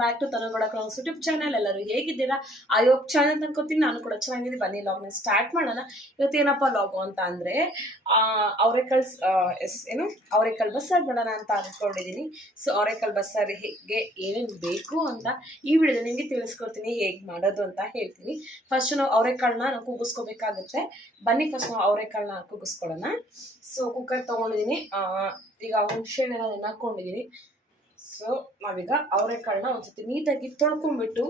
Back to Tanu Gowda class YouTube channel. ಎಲ್ಲರೂ ಹೇಗಿದ್ದೀರಾ? Aayog channel ಅನ್ಕೋತೀನಿ. ನಾನು ಕೂಡ ಚೆನ್ನಾಗಿದ್ದೀನಿ. ಬನ್ನಿ ಲಾಗ್ನ ಸ್ಟಾರ್ಟ್ ಮಾಡೋಣ. ಇವತ್ತೇನಪ್ಪ ಲಾಗು ಅಂತ ಅಂದರೆ ಅವರೆಕಾಳು ಬಸ್ಸಾರು ಮಾಡೋಣ ಅಂತ ಅಂದ್ಕೊಂಡಿದ್ದೀನಿ. ಸೊ ಅವರೆಕಾಳು ಬಸ್ಸಾರು ಹೇಗೆ ಏನೇನು ಬೇಕು ಅಂತ ಈ ವಿಡಿಯೋದಲ್ಲಿ ನಿಮಗೆ ತಿಳಿಸ್ಕೊಡ್ತೀನಿ, ಹೇಗೆ ಮಾಡೋದು ಅಂತ ಹೇಳ್ತೀನಿ. ಫಸ್ಟ್ ನಾವು ಅವರೆಕಾಳನ್ನ ಕೂಗಿಸ್ಕೋಬೇಕಾಗುತ್ತೆ. ಬನ್ನಿ ಫಸ್ಟ್ ನಾವು ಅವರೆಕಾಳನ್ನ ಕೂಗಿಸ್ಕೊಳ್ಳೋಣ. ಸೊ ಕುಕ್ಕರ್ ತೊಗೊಂಡಿದ್ದೀನಿ. ಈಗ ಹುಣಸೆಹಣ್ಣೆಲ್ಲ ನೆನೆಹಾಕೊಂಡಿದ್ದೀನಿ. ಸೊ ನಾವೀಗ ಅವರೆಕಾಳನ್ನ ಒಂದ್ಸತಿ ನೀಟಾಗಿ ತೊಳ್ಕೊಂಡ್ಬಿಟ್ಟು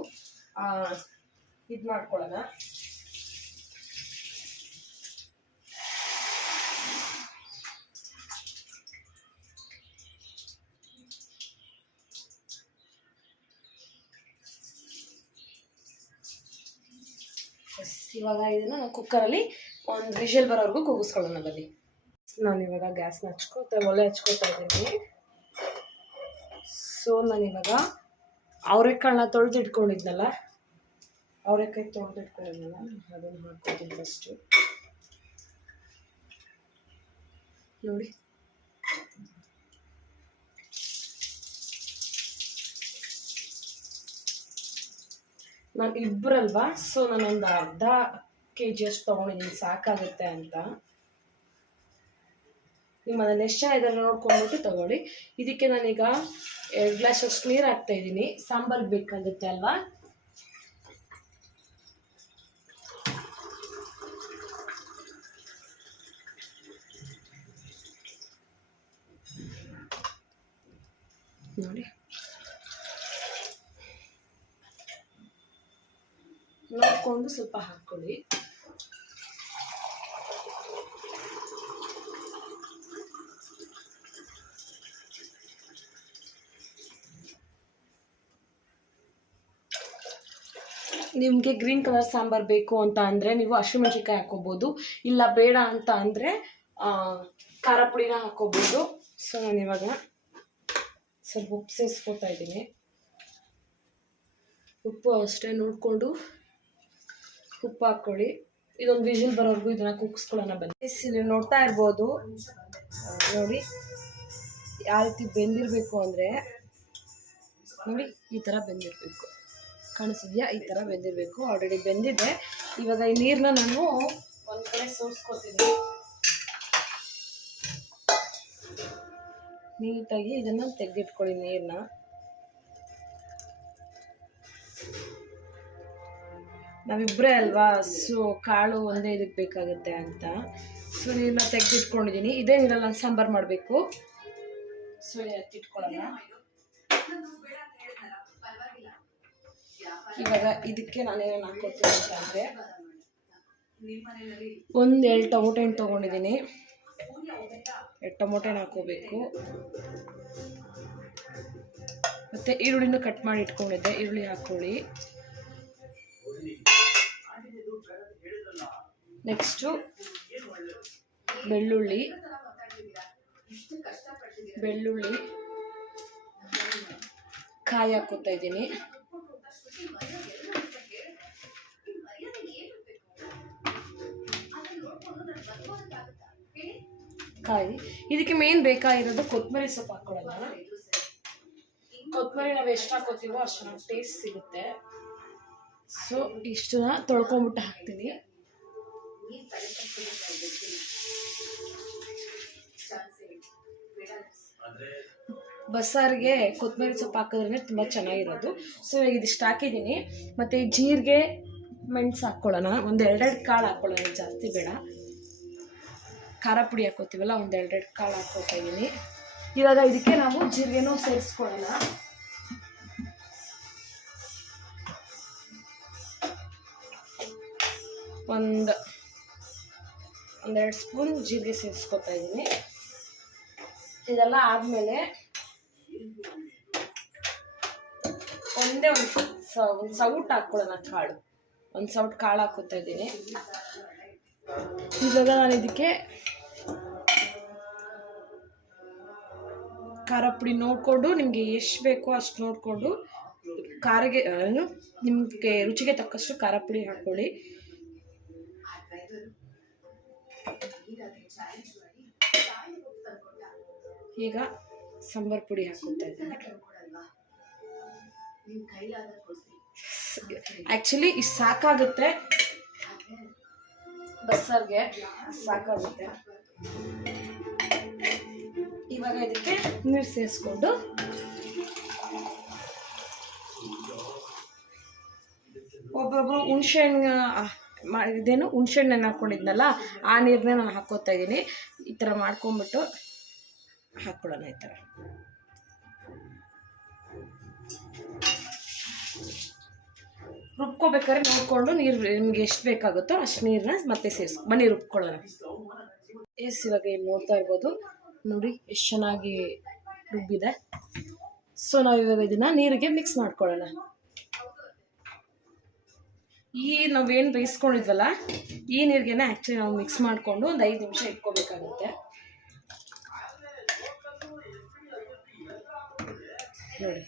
ಇದು ಮಾಡ್ಕೊಳ್ಳೋಣ. ಇವಾಗ ಇದನ್ನು ನಾವು ಕುಕ್ಕರಲ್ಲಿ ಒಂದು ವಿಷಲ್ ಬರೋವರೆಗೂ ಕೂಗಿಸ್ಕೊಳ್ಳೋಣ. ಬನ್ನಿ, ನಾನಿವಾಗ ಗ್ಯಾಸ್ನ ಒಲೆ ಹಚ್ಕೊತಾ ಇದ್ದೀನಿ. ಸೊ ನಾನಿವಾಗ ಅವರೆಕಾಳನ್ನ ತೊಳೆದಿಟ್ಕೊಂಡಿದ್ನಲ್ಲ, ಅವರೆಕಾಯಿ ತೊಳೆದಿಟ್ಕೊಂಡಿದ್ನಲ್ಲ ಅದನ್ನು ಹಾಕ್ಕೊತೀನಿ ಫಸ್ಟು. ನೋಡಿ, ನಾನು ಇಬ್ಬರಲ್ವಾ, ಸೊ ನಾನೊಂದು ಅರ್ಧ kg ಅಷ್ಟು ತೊಗೊಂಡಿದ್ದೀನಿ, ಸಾಕಾಗುತ್ತೆ ಅಂತ. ನಿಮ್ಮ ಅದನ್ನು ಎಷ್ಟು ಜನ ಇದ್ದಾರೆ ನೋಡ್ಕೊಂಡ್ಬಿಟ್ಟು ತೊಗೊಳ್ಳಿ. ಇದಕ್ಕೆ ನಾನೀಗ 2 ಗ್ಲಾಸ್ ಅಷ್ಟು ನೀರು ಹಾಕ್ತಾ ಇದ್ದೀನಿ. ಸಾಂಬಾರ್ಗೆ ಬೇಕಾಗುತ್ತೆ ಅಲ್ವಾ. ನೋಡಿ, ನೋಡ್ಕೊಂಡು ಸ್ವಲ್ಪ ಹಾಕ್ಕೊಳ್ಳಿ. ನಿಮಗೆ ಗ್ರೀನ್ ಕಲರ್ ಸಾಂಬಾರು ಬೇಕು ಅಂತ ಅಂದರೆ ನೀವು ಹಸಿಮೆಣಸಿನ್ಕಾಯಿ ಹಾಕೋಬೋದು, ಇಲ್ಲ ಬೇಡ ಅಂತ ಅಂದರೆ ಖಾರ ಪುಡಿನ ಹಾಕೋಬೋದು. ಸೊ ನಾನಿವಾಗ ಸ್ವಲ್ಪ ಉಪ್ಪು ಸೇರಿಸ್ಕೊತಾ ಇದ್ದೀನಿ. ಉಪ್ಪು ಅಷ್ಟೇ ನೋಡಿಕೊಂಡು ಉಪ್ಪು ಹಾಕ್ಕೊಳ್ಳಿ. ಇದೊಂದು ವಿಷಲ್ ಬರೋವರೆಗೂ ಇದನ್ನು ಕೂಗಿಸ್ಕೊಳ್ಳೋಣ. ಬನ್ನಿ, ಇಲ್ಲಿ ನೋಡ್ತಾ ಇರ್ಬೋದು. ನೋಡಿ ಯಾವ ರೀತಿ ಬೆಂದಿರಬೇಕು ಅಂದರೆ, ನೋಡಿ ಈ ಥರ ಬೆಂದಿರಬೇಕು. ಕಾಣಿಸಿದ್ಯಾ? ಈ ಥರ ಬೆಂದಿರಬೇಕು. ಆಲ್ರೆಡಿ ಬೆಂದಿದೆ. ಇವಾಗ ಈ ನೀರನ್ನ ನಾನು ಒಂದು ಕಡೆ ಸೋಸ್ಕೊತೀನಿ. ನೀಟಾಗಿ ಇದನ್ನು ತೆಗೆದಿಟ್ಕೊಳ್ಳಿ ನೀರನ್ನ. ನಾವಿಬ್ಬರೇ ಅಲ್ವಾ, ಸೊ ಕಾಳು ಒಂದೇ ಇದಕ್ಕೆ ಬೇಕಾಗುತ್ತೆ ಅಂತ ಸೊ ನೀರನ್ನ ತೆಗೆದಿಟ್ಕೊಂಡಿದ್ದೀನಿ. ಇದೇ ನೀರಲ್ಲಿ ನಾನು ಸಾಂಬಾರು ಮಾಡಬೇಕು. ಸೊ ಎತ್ತಿಟ್ಕೊಳ್ಳೋಣ. ಇವಾಗ ಇದಕ್ಕೆ ನಾನೇನೇನು ಹಾಕ್ಕೊತೀನಿ ಅಂತ ಅಂದರೆ, 2 ಟೊಮೊಟೊ ಹಣ್ಣು ತೊಗೊಂಡಿದ್ದೀನಿ. 2 ಟೊಮೊಟೊ ಹಣ್ಣು ಹಾಕ್ಕೋಬೇಕು. ಮತ್ತು ಈರುಳ್ಳಿನೂ ಕಟ್ ಮಾಡಿ ಇಟ್ಕೊಂಡಿದ್ದೆ, ಈರುಳ್ಳಿ ಹಾಕ್ಕೊಳ್ಳಿ. ನೆಕ್ಸ್ಟು ಬೆಳ್ಳುಳ್ಳಿ ಕಾಯಿ ಹಾಕ್ಕೊತಾ ಇದ್ದೀನಿ. ಕಾಯಿ ಇದಕ್ಕೆ ಮೇನ್ ಬೇಕಾಗಿರೋದು ಕೊತ್ತಂಬರಿ ಸೊಪ್ಪು ಹಾಕ್ಕೊಳ್ಳೋಣ. ಕೊತ್ತಂಬರಿ ನಾವು ಎಷ್ಟು ಹಾಕೋತೀವೋ ಅಷ್ಟು ಚೆನ್ನಾಗಿ ಟೇಸ್ಟ್ ಸಿಗುತ್ತೆ. ಸೊ ಇಷ್ಟನ್ನ ತೊಳ್ಕೊಂಬಿಟ್ಟು ಹಾಕ್ತೀನಿ. ಬಸ್ಸಾರಿಗೆ ಕೊತ್ತಂಬರಿ ಸೊಪ್ಪು ಹಾಕಿದ್ರೆ ತುಂಬ ಚೆನ್ನಾಗಿರೋದು. ಸೊ ಇವಾಗ ಇದಿಷ್ಟು ಹಾಕಿದ್ದೀನಿ. ಮತ್ತು ಜೀರಿಗೆ ಮೆಣಸು ಹಾಕ್ಕೊಳ್ಳೋಣ. ಒಂದು 2 ಕಾಳು ಹಾಕ್ಕೊಳ್ಳೋಣ, ಜಾಸ್ತಿ ಬೇಡ. ಖಾರ ಪುಡಿ ಹಾಕೋತೀವಲ್ಲ, ಒಂದು 2 ಕಾಳು ಹಾಕ್ಕೊತಾ ಇದ್ದೀನಿ. ಇವಾಗ ಇದಕ್ಕೆ ನಾವು ಜೀರಿಗೆನೂ ಸೇರಿಸ್ಕೊಳ್ಳೋಣ. ಒಂದೆರಡು ಸ್ಪೂನ್ ಜೀರಿಗೆ ಸೇರಿಸ್ಕೊತಾ ಇದ್ದೀನಿ. ಇದೆಲ್ಲ ಆದಮೇಲೆ ಒಂದು ಸೌಟ್ ಹಾಕ್ಕೊಳ್ಳೋಣ. ಕಾಳು ಒಂದು ಸೌಟ್ ಕಾಳು ಹಾಕ್ಕೊತಾ ಇದ್ದೀನಿ. ಇವಾಗ ನಾನು ಇದಕ್ಕೆ ಖಾರ ಪುಡಿ ನೋಡಿಕೊಂಡು ನಿಮಗೆ ಎಷ್ಟು ಬೇಕೋ ಅಷ್ಟು ನೋಡಿಕೊಂಡು ನಿಮಗೆ ರುಚಿಗೆ ತಕ್ಕಷ್ಟು ಖಾರ ಪುಡಿ ಹಾಕ್ಕೊಳ್ಳಿ. ಈಗ ಸಾಂಬಾರ್ ಪುಡಿ ಹಾಕ್ಕೊತಾ ಇದ್ದೀನಿ. ಆ್ಯಕ್ಚುಲಿ ಇಷ್ಟು ಸಾಕಾಗುತ್ತೆ, ಬಸ್ಸಾರ್ಗೆ ಸಾಕಾಗುತ್ತೆ. ಇವಾಗ ಇದಕ್ಕೆ ನೀರು ಸೇರಿಸ್ಕೊಂಡು ಒಬ್ಬೊಬ್ರು ಹುಣ್ಸೆಹಣ್ಣು ಇದೇನು ಹುಣ್ಸೆಹಣ್ಣನ್ನು ಹಾಕ್ಕೊಂಡಿದ್ನಲ್ಲ ಆ ನೀರನ್ನೇ ನಾನು ಹಾಕ್ಕೋತಾ ಇದ್ದೀನಿ. ಈ ಥರ ಮಾಡ್ಕೊಂಬಿಟ್ಟು ಹಾಕ್ಕೊಳ್ಳೋಣ. ಈ ಥರ ರುಬ್ಕೋಬೇಕಾದ್ರೆ ನೋಡಿಕೊಂಡು ನೀರು ನಿಮ್ಗೆ ಎಷ್ಟು ಬೇಕಾಗುತ್ತೋ ಅಷ್ಟು ನೀರನ್ನ ಮತ್ತೆ ಬನ್ನಿ ರುಬ್ಕೊಳ್ಳೋಣ. ಇವಾಗ ಏನು ನೋಡ್ತಾ ಇರ್ಬೋದು ನೋಡಿ ಎಷ್ಟು ಚೆನ್ನಾಗಿ ರುಬ್ಬಿದೆ. ಸೊ ನಾವು ಇವಾಗ ಇದನ್ನು ನೀರಿಗೆ ಮಿಕ್ಸ್ ಮಾಡ್ಕೊಳ್ಳೋಣ. ನಾವೇನು ಬೇಯಿಸ್ಕೊಂಡಿದ್ವಲ್ಲ ಈ ನೀರಿಗೆನೆ ಆ್ಯಕ್ಚುಲಿ ನಾವು ಮಿಕ್ಸ್ ಮಾಡಿಕೊಂಡು ಒಂದು 5 ನಿಮಿಷ ಇಟ್ಕೋಬೇಕಾಗುತ್ತೆ. ನೋಡಿ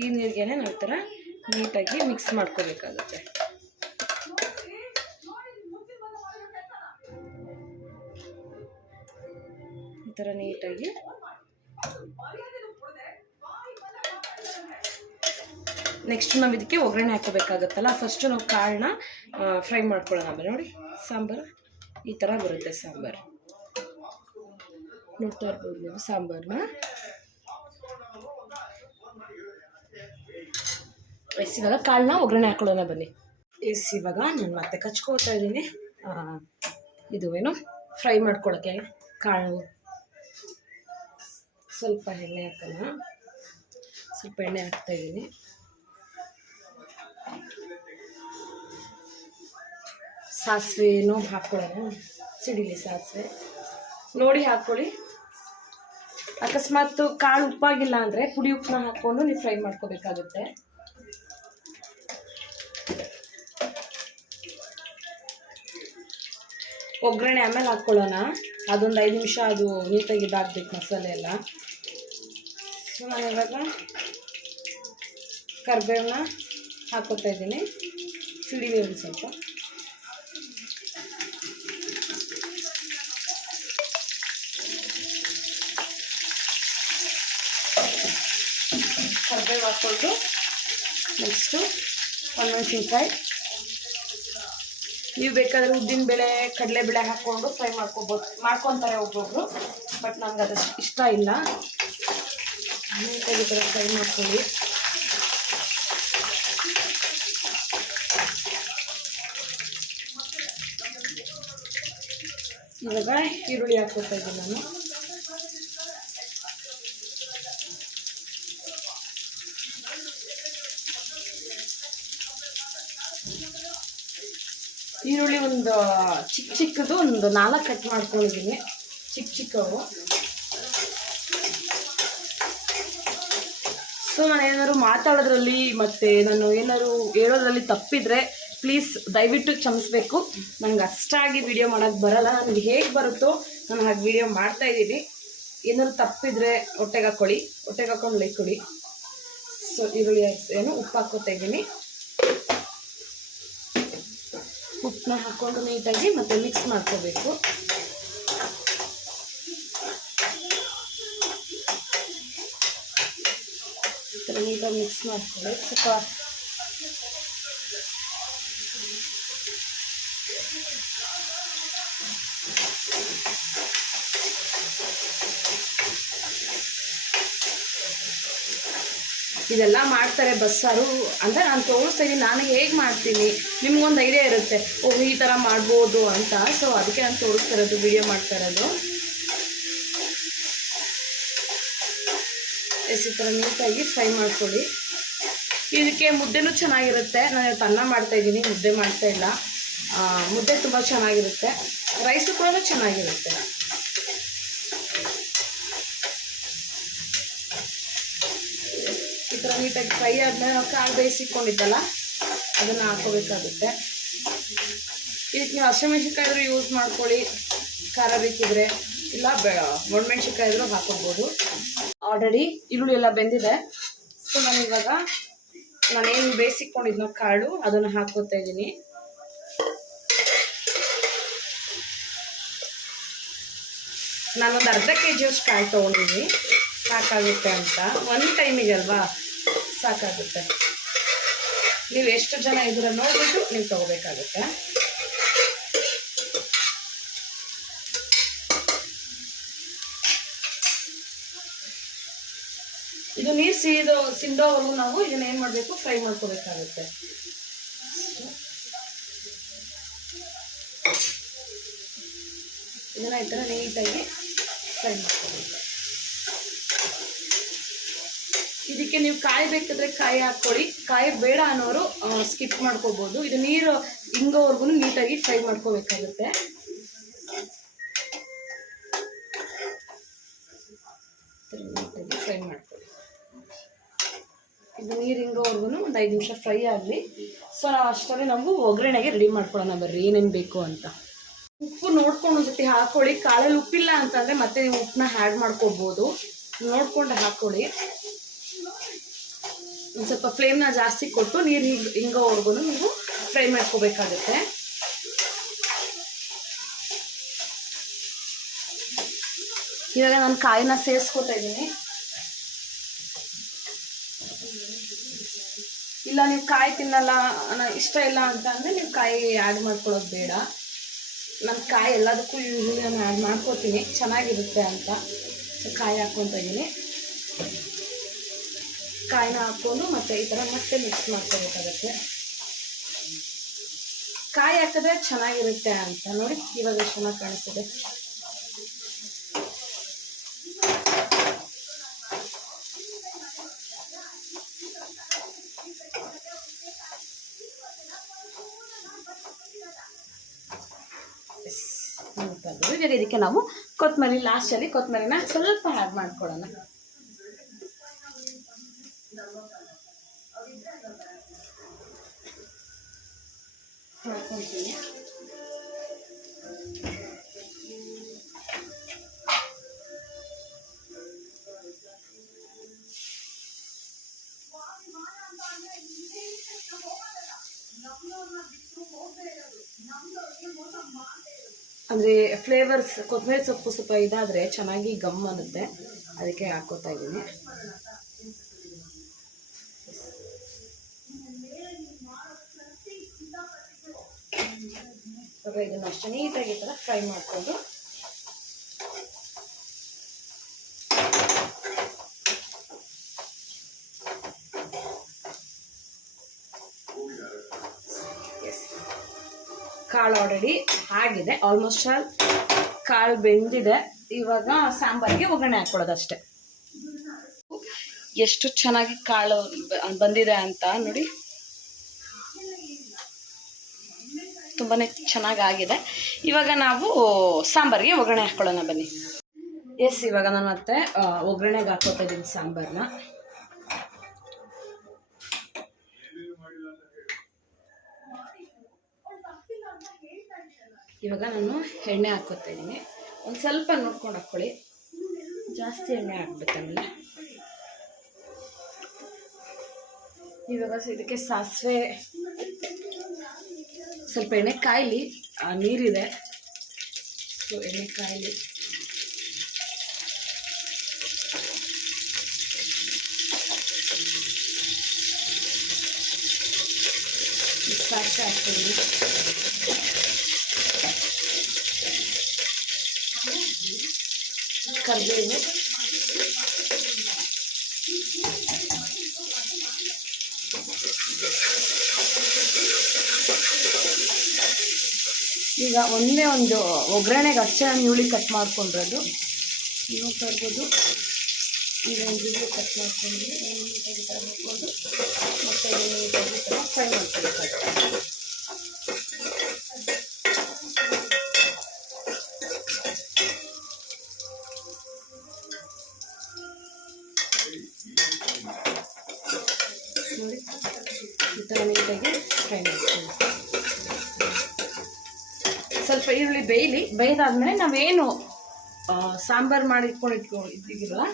ಈ ನೀರಿಗೆನೆ ನಾವು ಈ ಥರ ನೀಟಾಗಿ ಮಿಕ್ಸ್ ಮಾಡ್ಕೋಬೇಕಾಗುತ್ತೆ. ಈ ಥರ ನೀಟಾಗಿ ನೆಕ್ಸ್ಟ್ ನಾವು ಇದಕ್ಕೆ ಒಗ್ಗರಣೆ ಹಾಕೋಬೇಕಾಗತ್ತಲ್ಲ. ಫಸ್ಟು ನಾವು ಕಾಳನ್ನ ಫ್ರೈ ಮಾಡ್ಕೊಳ್ಳೋಣ. ನೋಡಿ ಸಾಂಬಾರು ಈ ಥರ ಬರುತ್ತೆ. ಸಾಂಬಾರು ನೋಡ್ತಾ ಇರ್ಬೋದು ನೀವು ಸಾಂಬಾರನ್ನ. ಇವಾಗ ಕಾಳನ್ನ ಒಗ್ಗರಣೆ ಹಾಕೊಳ್ಳೋಣ ಬನ್ನಿ. ಇವಾಗ ನಾನು ಮತ್ತೆ ಕಚ್ಕೋತಾ ಇದ್ದೀನಿ. ಇದು ಏನು ಫ್ರೈ ಮಾಡ್ಕೊಳ್ಳೋಕ್ಕೆ ಕಾಳು ಸ್ವಲ್ಪ ಎಣ್ಣೆ ಹಾಕೋಣ. ಸ್ವಲ್ಪ ಎಣ್ಣೆ ಹಾಕ್ತಾ ಇದ್ದೀನಿ. ಸಾಸಿವೆನೂ ಹಾಕ್ಕೊಳ್ಳೋಣ. ಸಿಡಿಲಿ ಸಾಸಿವೆ ನೋಡಿ ಹಾಕ್ಕೊಳ್ಳಿ. ಅಕಸ್ಮಾತ್ ಕಾಳು ಉಪ್ಪಾಗಿಲ್ಲ ಅಂದರೆ ಪುಡಿ ಉಪ್ಪನ್ನ ಹಾಕ್ಕೊಂಡು ನೀವು ಫ್ರೈ ಮಾಡ್ಕೋಬೇಕಾಗುತ್ತೆ. ಒಗ್ಗರಣೆ ಆಮೇಲೆ ಹಾಕ್ಕೊಳ್ಳೋಣ. ಅದೊಂದು 5 ನಿಮಿಷ ಅದು ನೀಟಾಗಿ ಇದಾಗಬೇಕು ಮಸಾಲೆ ಎಲ್ಲ. ಸೊ ನಾನು ಇವಾಗ ಕರಿಬೇವನ್ನ ಹಾಕೋತಾ ಇದ್ದೀನಿ. ಸಿಡಿಲಿ ಒಂದು ಸ್ವಲ್ಪ. ಕರಿಬೇವು ಹಾಕ್ಕೊಂಡು ನೆಕ್ಸ್ಟು ಒಣಮೆಣಸಿನ್ಕಾಯಿ. ನೀವು ಬೇಕಾದರೆ ಉದ್ದಿನಬೇಳೆ ಕಡಲೆಬೇಳೆ ಹಾಕ್ಕೊಂಡು ಫ್ರೈ ಮಾಡ್ಕೊತಾರೆ ಒಬ್ಬೊಬ್ರು. ಬಟ್ ನನಗೆ ಅದಷ್ಟು ಇಷ್ಟ ಇಲ್ಲ. ನೀಟಾಗಿ ಥರ ಫ್ರೈ ಮಾಡ್ಕೊಳ್ಳಿ. ಇವಾಗ ಈರುಳ್ಳಿ ಹಾಕ್ಕೊತಾ ಇದ್ದೀನಿ ನಾನು. ಈರುಳ್ಳಿ ಒಂದು ಚಿಕ್ಕದು ಒಂದು 4 ಕಟ್ ಮಾಡ್ಕೊಂಡಿದ್ದೀನಿ, ಚಿಕ್ಕವು. ಸೊ ನಾನು ಏನಾದ್ರು ಮಾತಾಡೋದ್ರಲ್ಲಿ ಮತ್ತು ನಾನು ಏನಾದ್ರು ಹೇಳೋದ್ರಲ್ಲಿ ತಪ್ಪಿದರೆ ಪ್ಲೀಸ್ ದಯವಿಟ್ಟು ಕ್ಷಮಿಸಬೇಕು. ನನಗೆ ಅಷ್ಟಾಗಿ ವಿಡಿಯೋ ಮಾಡೋಕ್ಕೆ ಬರೋಲ್ಲ. ನನಗೆ ಹೇಗೆ ಬರುತ್ತೋ ನಾನು ಹಾಗೆ ವಿಡಿಯೋ ಮಾಡ್ತಾಯಿದ್ದೀನಿ. ಏನಾದ್ರು ತಪ್ಪಿದರೆ ಹೊಟ್ಟೆಗೆ ಹಾಕ್ಕೊಂಡು ಲೈಕ್ ಕೊಡಿ. ಸೊ ಈರುಳ್ಳಿ ಉಪ್ಪು ಹಾಕ್ಕೋತಾ ಇದ್ದೀನಿ. ಉಪ್ಪನ್ನ ಹಾಕ್ಕೊಂಡು ನೀಟಾಗಿ ಮತ್ತೆ ಮಿಕ್ಸ್ ಮಾಡ್ಕೋಬೇಕು. ಈ ಥರ ನೀಟಾಗಿ ಮಿಕ್ಸ್ ಮಾಡ್ಕೊಳ್ಳಿ. ಸ್ವಲ್ಪ ಇದೆಲ್ಲ ಮಾಡ್ತಾರೆ ಬಸ್ಸಾರು ಅಂದರೆ ನಾನು ತೋರಿಸ್ತಾ ಇದ್ದೀನಿ. ನಾನು ಹೇಗೆ ಮಾಡ್ತೀನಿ ನಿಮ್ಗೊಂದು ಐಡಿಯಾ ಇರುತ್ತೆ, ಈ ಥರ ಮಾಡ್ಬೋದು ಅಂತ. ಸೊ ಅದಕ್ಕೆ ನಾನು ತೋರಿಸ್ತಾ ಇರೋದು, ವಿಡಿಯೋ ಮಾಡ್ತಾ ಇರೋದು. ಈ ಥರ ನೀಟಾಗಿ ಫ್ರೈ ಮಾಡ್ಕೊಳ್ಳಿ. ಇದಕ್ಕೆ ಮುದ್ದೆನೂ ಚೆನ್ನಾಗಿರುತ್ತೆ. ನಾನು ಇವತ್ತು ಅನ್ನ ಮಾಡ್ತಾಯಿದ್ದೀನಿ, ಮುದ್ದೆ ಮಾಡ್ತಾಯಿಲ್ಲ. ಮುದ್ದೆ ತುಂಬ ಚೆನ್ನಾಗಿರುತ್ತೆ, ರೈಸು ಕೂಡ ಚೆನ್ನಾಗಿರುತ್ತೆ. ಈ ಥರ ನೀಟಾಗಿ ಫ್ರೈ ಆದಮೇಲೆ ನಾವು ಕಾಳು ಬೇಯಿಸಿಕೊಂಡಿದ್ದಲ್ಲ ಅದನ್ನು ಹಾಕೋಬೇಕಾಗುತ್ತೆ. ಇದಕ್ಕೆ ನೀವು ಹಸಿಮೆಣ್ಸಿನ್ಕಾಯಿ ಆದರೂ ಯೂಸ್ ಮಾಡ್ಕೊಳ್ಳಿ, ಖಾರ ಬೇಕಿದ್ರೆ, ಇಲ್ಲ ಒಣಮೆಣ್ಸಿನ್ಕಾಯಿ ಆದರೂ ಹಾಕೋಬೋದು. ಆಲ್ರೆಡಿ ಈರುಳ್ಳಿ ಎಲ್ಲ ಬೆಂದಿದೆ. ಸೊ ನಾನು ಇವಾಗ ನಾನೇನು ಬೇಯಿಸಿಕೊಂಡಿದ್ನೋ ಕಾಳು ಅದನ್ನು ಹಾಕೋತಾ ಇದ್ದೀನಿ. ನಾನೊಂದು ಅರ್ಧ kg ಕಾಳು ತೊಗೊಂಡಿದ್ದೀನಿ. ಸಾಕಾಗುತ್ತೆ ಅಂತ. ಒಂದು ಟೈಮಿಗೆ ಅಲ್ವಾ ಸಾಕಾಗುತ್ತೆ. ನೀವು ಎಷ್ಟು ಜನ ಇದ್ದೀರ ನೋಡ್ಬಿಟ್ಟು ನೀವು ತಗೋಬೇಕಾಗುತ್ತೆ. ಇದು ನೀರು ಸಿಂದೋವರೆಗೂ ನಾವು ಇದನ್ನ ಏನು ಮಾಡಬೇಕು, ಫ್ರೈ ಮಾಡ್ಕೋಬೇಕಾಗುತ್ತೆ. ಇದನ್ನ ಈ ಥರ ನೀಟಾಗಿ ಫ್ರೈ ಮಾಡ್ಕೋಬೇಕು. ಇದಕ್ಕೆ ನೀವು ಕಾಯಿ ಬೇಕಾದ್ರೆ ಕಾಯಿ ಹಾಕ್ಕೊಳ್ಳಿ, ಕಾಯಿ ಬೇಡ ಅನ್ನೋರು ಸ್ಕಿಪ್ ಮಾಡ್ಕೋಬೋದು. ಇದು ನೀರು ಹಿಂಗೋವರೆಗೂ ನೀಟಾಗಿ ಫ್ರೈ ಮಾಡ್ಕೋಬೇಕಾಗುತ್ತೆ. ನೀಟಾಗಿ ಫ್ರೈ ಮಾಡ್ಕೊಳ್ಳಿ. ಇದು ನೀರು ಹಿಂಗೋವರೆಗೂ ಒಂದು 5 ನಿಮಿಷ ಫ್ರೈ ಆಗಲಿ. ಸೊ ನಾವು ಅಷ್ಟರಲ್ಲಿ ನಾವು ಒಗ್ಗರಣೆಗೆ ರೆಡಿ ಮಾಡ್ಕೊಳ್ಳೋಣ ಬರ್ರಿ, ಏನೇನು ಬೇಕು ಅಂತ. ಉಪ್ಪು ನೋಡ್ಕೊಂಡು ಒಂದ್ಸತಿ ಹಾಕ್ಕೊಳ್ಳಿ. ಕಾಳಲ್ಲಿ ಉಪ್ಪಿಲ್ಲ ಅಂತಂದರೆ ಮತ್ತೆ ನೀವು ಉಪ್ಪನ್ನ ಆ್ಯಡ್ ಮಾಡ್ಕೋಬೋದು. ನೋಡ್ಕೊಂಡು ಹಾಕ್ಕೊಳ್ಳಿ. ಒಂದು ಸ್ವಲ್ಪ ಫ್ಲೇಮ್ನ ಜಾಸ್ತಿ ಕೊಟ್ಟು ನೀರು ಹಿಂಗೋವರೆಗೂ ನೀವು ಫ್ರೈ ಮಾಡ್ಕೋಬೇಕಾಗುತ್ತೆ. ಇವಾಗ ನಾನು ಕಾಯಿನ ಸೇರಿಸ್ಕೊತಾ ಇದ್ದೀನಿ. ಇಲ್ಲ ನೀವು ಕಾಯಿ ತಿನ್ನಲ್ಲ, ಇಷ್ಟ ಇಲ್ಲ ಅಂತ ಅಂದರೆ ನೀವು ಕಾಯಿ ಆ್ಯಡ್ ಮಾಡ್ಕೊಳ್ಳೋದು ಬೇಡ. ನಾನು ಕಾಯಿ ಎಲ್ಲದಕ್ಕೂ ಯೂಶ್ವಲಿ ನಾನು ಆ್ಯಡ್ ಮಾಡ್ಕೊತೀನಿ, ಚೆನ್ನಾಗಿರುತ್ತೆ ಅಂತ. ಸೊ ಕಾಯಿ ಹಾಕ್ಕೊತಾ ಇದ್ದೀನಿ. ಕಾಯಿನ ಹಾಕ್ಕೊಂಡು ಮತ್ತೆ ಈ ಥರ ಮತ್ತೆ ಮಿಕ್ಸ್ ಮಾಡ್ಕೋಬೇಕಾಗತ್ತೆ. ಕಾಯಿ ಹಾಕಿದ್ರೆ ಚೆನ್ನಾಗಿರುತ್ತೆ ಅಂತ ನೋಡಿ. ಇವಾಗ ಚೆನ್ನಾಗಿ ಕಾಣಿಸ್ತಿದೆ. ಇವಾಗ ಇದಕ್ಕೆ ನಾವು ಕೊತ್ತಂಬರಿ, ಲಾಸ್ಟಲ್ಲಿ ಕೊತ್ತಂಬರಿನ ಸ್ವಲ್ಪ ಆ್ಯಡ್ ಮಾಡ್ಕೊಳ್ಳೋಣ. ಹಾಕ್ಕೊಳ್ತೀನಿ. ಅಂದರೆ ಫ್ಲೇವರ್ಸ್ ಕೊತ್ತಂಬರಿ ಸೊಪ್ಪು ಸ್ವಲ್ಪ ಇದಾದರೆ ಚೆನ್ನಾಗಿ ಗಮ್ ಅನ್ನುತ್ತೆ, ಅದಕ್ಕೆ ಹಾಕ್ಕೋತಾ ಇದ್ದೀನಿ. ಇವಾಗ ಇದನ್ನು ಅಷ್ಟೇ ನೀಟಾಗಿ ಈ ಥರ ಫ್ರೈ ಮಾಡಿಕೊಂಡು ಕಾಳು ಆಲ್ರೆಡಿ ಆಗಿದೆ, ಆಲ್ಮೋಸ್ಟ್ ಆಲ್ ಕಾಳು ಬೆಂದಿದೆ. ಇವಾಗ ಸಾಂಬಾರಿಗೆ ಒಗ್ಗರಣೆ ಹಾಕ್ಕೊಳ್ಳೋದು ಅಷ್ಟೇ. ಎಷ್ಟು ಚೆನ್ನಾಗಿ ಕಾಳು ಬಂದಿದೆ ಅಂತ ನೋಡಿ, ತುಂಬಾ ಚೆನ್ನಾಗಾಗಿದೆ. ಇವಾಗ ನಾವು ಸಾಂಬಾರಿಗೆ ಒಗ್ಗರಣೆ ಹಾಕ್ಕೊಳ್ಳೋಣ ಬನ್ನಿ. ಎಸ್, ಇವಾಗ ನಾನು ಮತ್ತೆ ಒಗ್ಗರಣೆಗೆ ಹಾಕ್ಕೊತಾ ಇದ್ದೀನಿ ಸಾಂಬಾರನ್ನ. ಇವಾಗ ನಾನು ಎಣ್ಣೆ ಹಾಕ್ಕೊತಾ ಇದ್ದೀನಿ. ಒಂದು ಸ್ವಲ್ಪ ನೋಡ್ಕೊಂಡು ಹಾಕ್ಕೊಳ್ಳಿ, ಜಾಸ್ತಿ ಎಣ್ಣೆ ಹಾಕ್ಬೇಕು ಆಮೇಲೆ. ಇವಾಗ ಇದಕ್ಕೆ ಸಾಸಿವೆ, ಸ್ವಲ್ಪ ಎಣ್ಣೆ ಕಾಯಲಿ, ನೀರಿದೆ, ಸೊ ಎಣ್ಣೆ ಕಾಯಲಿ. ಸಾಸಿವೆ ಹಾಕ್ತೀನಿ. ಕರಿಬೇವು, ಈಗ ಒಂದೇ ಒಂದು ಒಗ್ಗರಣೆಗೆ ಅಷ್ಟೇ ನಾನು ಈರುಳ್ಳಿ ಕಟ್ ಮಾಡ್ಕೊಂಡಿರೋದು. ನೀವು ತರ್ಬೋದು, ಈಗ ಒಂದು ಈರುಳ್ಳಿ ಕಟ್ ಮಾಡ್ಕೊಂಡು ನೀಟಾಗಿ ಥರ ಹಾಕ್ಕೊಂಡು ಮತ್ತೆ ನೀಟಾಗಿ ಥರ ಫ್ರೈ ಮಾಡ್ಕೊಳ್ಬೇಕಾಗುತ್ತೆ. ನೋಡಿ ಈ ಥರ ನೀಟಾಗಿ ಫ್ರೈ ಮಾಡ್ಕೊಳ್ಳಿ. ಸ್ವಲ್ಪ ಈರುಳ್ಳಿ ಬೇಯ್ದಾದ್ಮೇಲೆ ನಾವೇನು ಸಾಂಬಾರು ಇದ್ದೀರಲ್ಲ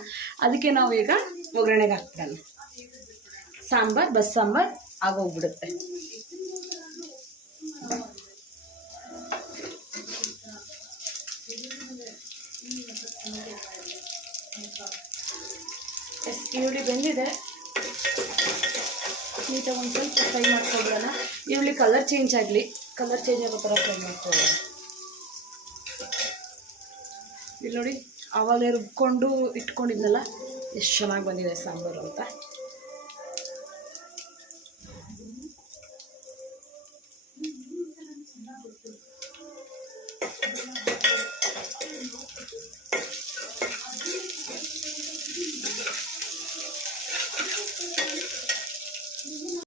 ಅದಕ್ಕೆ ನಾವು ಈಗ ಒಗ್ಗರಣೆಗೆ ಹಾಕ್ಬಿಡೋಣ. ಬಸ್ ಸಾಂಬಾರು ಆಗೋಗ್ಬಿಡುತ್ತೆ. ಈರುಳ್ಳಿ ಬೆಂದಿದೆ, ನೀಟಾಗಿ ಒಂದು ಸ್ವಲ್ಪ ಫ್ರೈ ಮಾಡ್ಕೊಬಿಡೋಣ. ಈರುಳ್ಳಿ ಕಲರ್ ಚೇಂಜ್ ಆಗಲಿ, ಕಲರ್ ಚೇಂಜ್ ಆಗೋ ಥರ ಫ್ರೈ ಮಾಡ್ಕೊಳ್ಳೋಣ. ಇಲ್ಲಿ ನೋಡಿ, ಆವಾಗಲೇ ರುಬ್ಕೊಂಡು ಇಟ್ಕೊಂಡಿದ್ನಲ್ಲ, ಎಷ್ಟು ಚೆನ್ನಾಗಿ ಬಂದಿದೆ ಸಾಂಬಾರು ಅಂತ.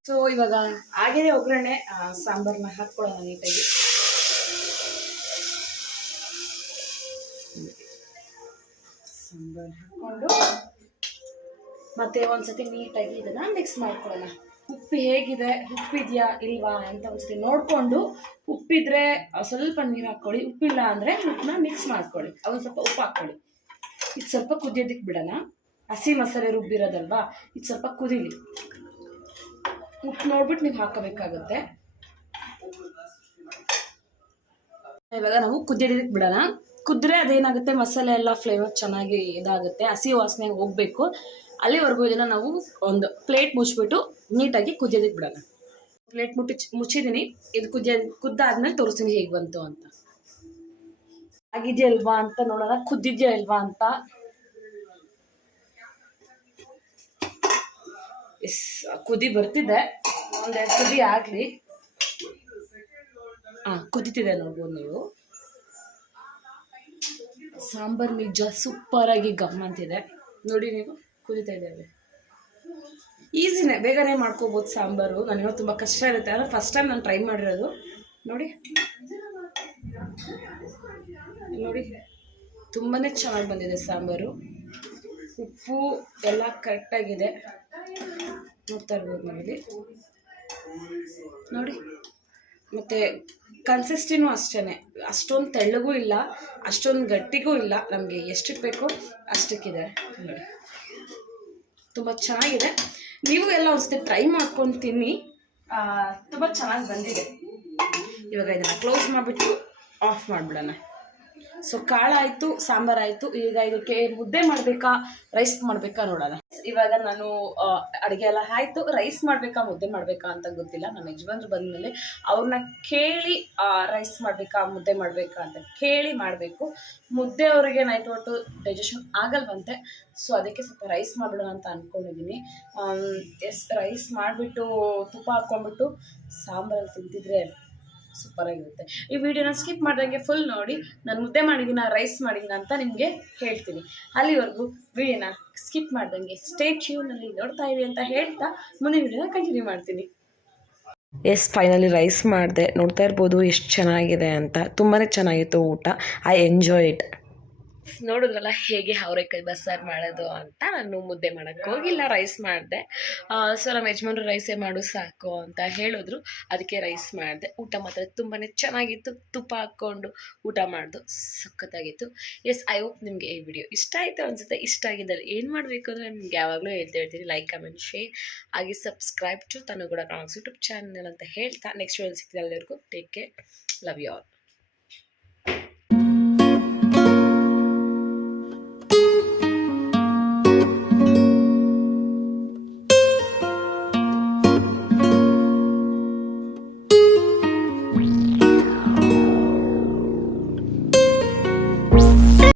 ಸೊ ಇವಾಗ ಆಗಿದೆ ಒಗ್ಗರಣೆ, ಸಾಂಬಾರನ್ನ ಹಾಕ್ಕೊಳ್ಳೋಣ ನೀಟಾಗಿ. ಸಾಂಬಾರು ಹಾಕ್ಕೊಂಡು ಮತ್ತೆ ಒಂದ್ಸತಿ ನೀಟಾಗಿ ಇದನ್ನ ಮಿಕ್ಸ್ ಮಾಡ್ಕೊಳ್ಳೋಣ. ಉಪ್ಪು ಹೇಗಿದೆ, ಉಪ್ಪಿದೆಯಾ ಇಲ್ವಾ ಅಂತ ಒಂದ್ಸತಿ ನೋಡಿಕೊಂಡು, ಉಪ್ಪಿದ್ರೆ ಸ್ವಲ್ಪ ನೀರು ಹಾಕ್ಕೊಳ್ಳಿ, ಉಪ್ಪಿಲ್ಲ ಅಂದರೆ ಉಪ್ಪನ್ನ ಮಿಕ್ಸ್ ಮಾಡ್ಕೊಳ್ಳಿ, ಒಂದು ಸ್ವಲ್ಪ ಉಪ್ಪು ಹಾಕ್ಕೊಳ್ಳಿ. ಇದು ಸ್ವಲ್ಪ ಕುದಿಯೋದಕ್ಕೆ ಬಿಡೋಣ. ಹಸಿ ಮಸಾಲೆ ರುಬ್ಬಿರೋದಲ್ವಾ, ಇದು ಸ್ವಲ್ಪ ಕುದೀಲಿ. ಉಪ್ಪು ನೋಡ್ಬಿಟ್ಟು ನೀವು ಹಾಕೋಬೇಕಾಗುತ್ತೆ. ಇವಾಗ ನಾವು ಕುದಿಯೋದಕ್ಕೆ ಬಿಡೋಣ. ಕುದ್ರೆ ಅದೇನಾಗುತ್ತೆ, ಮಸಾಲೆ ಎಲ್ಲ ಫ್ಲೇವರ್ ಚೆನ್ನಾಗಿ ಇದಾಗುತ್ತೆ, ಹಸಿ ವಾಸನೆ ಹೋಗಬೇಕು. ಅಲ್ಲಿವರೆಗೂ ಇದನ್ನು ನಾವು ಒಂದು ಪ್ಲೇಟ್ ಮುಚ್ಚಿಬಿಟ್ಟು ನೀಟಾಗಿ ಕುದಿಯೋದಕ್ಕೆ ಬಿಡೋಣ. ಪ್ಲೇಟ್ ಮುಚ್ಚಿದ್ದೀನಿ. ಇದು ಕುದ್ದಾದ್ಮೇಲೆ ತೋರಿಸ್ತೀನಿ ಹೇಗೆ ಬಂತು ಅಂತ. ಆಗಿದೆಯಾ ಅಲ್ವಾ ಅಂತ ನೋಡೋಣ, ಕುದ್ದಿದ್ಯಾ ಇಲ್ವಾ ಅಂತ. ಕುದಿ ಬರ್ತಿದೆ, ಒಂದೆರಡು ಕುದಿ ಆಗಲಿ. ಕುದಿತಿದೆ ನೋಡ್ಬೋದು ನೀವು. ಸಾಂಬಾರು ನಿಜ ಸೂಪರಾಗಿ ಗಮ್ ಅಂತಿದೆ ನೋಡಿ, ನೀವು ಕುದಿತಾ ಇದ್ದೇವೆ. ಈಸಿನೇ, ಬೇಗನೆ ಮಾಡ್ಕೋಬೋದು ಸಾಂಬಾರು. ನನಗೆ ತುಂಬ ಕಷ್ಟ ಇರುತ್ತೆ, ಅಂದರೆ ಫಸ್ಟ್ ಟೈಮ್ ನಾನು ಟ್ರೈ ಮಾಡಿರೋದು. ನೋಡಿ ನೋಡಿ, ತುಂಬಾ ಚೆನ್ನಾಗಿ ಬಂದಿದೆ ಸಾಂಬಾರು. ಉಪ್ಪು ಎಲ್ಲ ಕರೆಕ್ಟಾಗಿದೆ, ನೋಡ್ತಾ ಇರ್ಬೋದು ನಾವಿಲ್ಲಿ ನೋಡಿ. ಮತ್ತು ಕನ್ಸಿಸ್ಟಿನೂ ಅಷ್ಟೇ, ಅಷ್ಟೊಂದು ತೆಳ್ಳಗೂ ಇಲ್ಲ, ಅಷ್ಟೊಂದು ಗಟ್ಟಿಗೂ ಇಲ್ಲ. ನಮಗೆ ಎಷ್ಟಕ್ಕೆ ಬೇಕೋ ಅಷ್ಟಕ್ಕಿದೆ ನೋಡಿ, ತುಂಬ ಚೆನ್ನಾಗಿದೆ. ನೀವು ಎಲ್ಲ ಒಂದ್ಸತಿ ಟ್ರೈ ಮಾಡ್ಕೊಂಡು ತಿನ್ನಿ, ತುಂಬ ಚೆನ್ನಾಗಿ ಬಂದಿದೆ. ಇವಾಗ ಇದನ್ನು ಕ್ಲೋಸ್ ಮಾಡಿಬಿಟ್ಟು ಆಫ್ ಮಾಡಿಬಿಡೋಣ. ಸೊ ಕಾಳಾಯಿತು, ಸಾಂಬಾರಾಯಿತು. ಈಗ ಇದಕ್ಕೆ ಮುದ್ದೆ ಮಾಡಬೇಕಾ ರೈಸ್ ಮಾಡಬೇಕಾ ನೋಡೋಣ. ಇವಾಗ ನಾನು ಅಡುಗೆ ಎಲ್ಲ ಆಯಿತು. ರೈಸ್ ಮಾಡಬೇಕಾ ಮುದ್ದೆ ಮಾಡಬೇಕಾ ಅಂತ ಗೊತ್ತಿಲ್ಲ. ನಮ್ಮ ಯಜಮಾನ್ರು ಬಂದಮೇಲೆ ಅವ್ರನ್ನ ಕೇಳಿ ರೈಸ್ ಮಾಡಬೇಕಾ ಮುದ್ದೆ ಮಾಡಬೇಕಾ ಅಂತ ಕೇಳಿ ಮಾಡಬೇಕು. ಮುದ್ದೆ ಅವರಿಗೆ ನೈಟ್ ಹೊತ್ತು ಡೈಜೆಷನ್ ಆಗಲ್ವಂತೆ, ಸೊ ಅದಕ್ಕೆ ಸ್ವಲ್ಪ ರೈಸ್ ಮಾಡಿಬಿಡೋಣ ಅಂತ ಅಂದ್ಕೊಂಡಿದ್ದೀನಿ. ರೈಸ್ ಮಾಡಿಬಿಟ್ಟು ತುಪ್ಪ ಹಾಕ್ಕೊಂಡ್ಬಿಟ್ಟು ಸಾಂಬಾರಲ್ಲಿ ತಿಂತಿದ್ರೆ ಸೂಪರಾಗಿರುತ್ತೆ. ಈ ವಿಡಿಯೋನ ಸ್ಕಿಪ್ ಮಾಡ್ದಂಗೆ ಫುಲ್ ನೋಡಿ. ನಾನು ಮುದ್ದೆ ಮಾಡಿದ್ದೀನ ರೈಸ್ ಮಾಡಿದ್ದೀನ ಅಂತ ನಿಮಗೆ ಹೇಳ್ತೀನಿ. ಅಲ್ಲಿವರೆಗೂ ವಿಡಿಯೋನ ಸ್ಕಿಪ್ ಮಾಡ್ದಂಗೆ ಸ್ಟೇ ಟ್ಯೂನಲ್ಲಿ ನೋಡ್ತಾ ಇರಿ ಅಂತ ಹೇಳ್ತಾ ಮುಂದಿನ ವಿಡಿಯೋನ ಕಂಟಿನ್ಯೂ ಮಾಡ್ತೀನಿ. ಫೈನಲಿ ರೈಸ್ ಮಾಡಿದೆ. ನೋಡ್ತಾ ಇರ್ಬೋದು ಎಷ್ಟು ಚೆನ್ನಾಗಿದೆ ಅಂತ. ತುಂಬಾ ಚೆನ್ನಾಗಿತ್ತು ಊಟ. I enjoy it. ನೋಡಿದ್ರಲ್ಲ ಹೇಗೆ ಅವರೆಕಾಯಿ ಬಸ್ಸಾರು ಮಾಡೋದು ಅಂತ. ನಾನು ಮುದ್ದೆ ಮಾಡೋಕ್ಕೆ ಹೋಗಿಲ್ಲ, ರೈಸ್ ಮಾಡಿದೆ. ಸೊ ನಮ್ಮ ಯಜಮಾನ್ರು ರೈಸೇ ಮಾಡು ಸಾಕು ಅಂತ ಹೇಳಿದ್ರು, ಅದಕ್ಕೆ ರೈಸ್ ಮಾಡಿದೆ. ಊಟ ಮಾತ್ರ ತುಂಬಾ ಚೆನ್ನಾಗಿತ್ತು. ತುಪ್ಪ ಹಾಕ್ಕೊಂಡು ಊಟ ಮಾಡಿದು ಸಖತ್ತಾಗಿತ್ತು. ಐ ಹೋಪ್ ನಿಮಗೆ ಈ ವಿಡಿಯೋ ಇಷ್ಟ ಆಯಿತು ಅನಿಸುತ್ತೆ. ಇಷ್ಟ ಆಗಿದ್ದಲ್ಲಿ ಏನು ಮಾಡಬೇಕು ಅಂದರೆ ನಿಮ್ಗೆ ಯಾವಾಗಲೂ ಹೇಳ್ತೀನಿ, ಲೈಕ್ ಕಮೆಂಟ್ ಶೇರ್ ಹಾಗೆ ಸಬ್ಸ್ಕ್ರೈಬ್ ಟು ತನುಗೂಡ ಕಾಣೋಕ್ಸ್ ಯೂಟ್ಯೂಬ್ ಚಾನಲ್ ಅಂತ ಹೇಳ್ತಾ ನೆಕ್ಸ್ಟ್ ವಿಡಿಯೋ ಸಿಗ್ತಿದೆ. ಎಲ್ಲರಿಗೂ take care, love you all.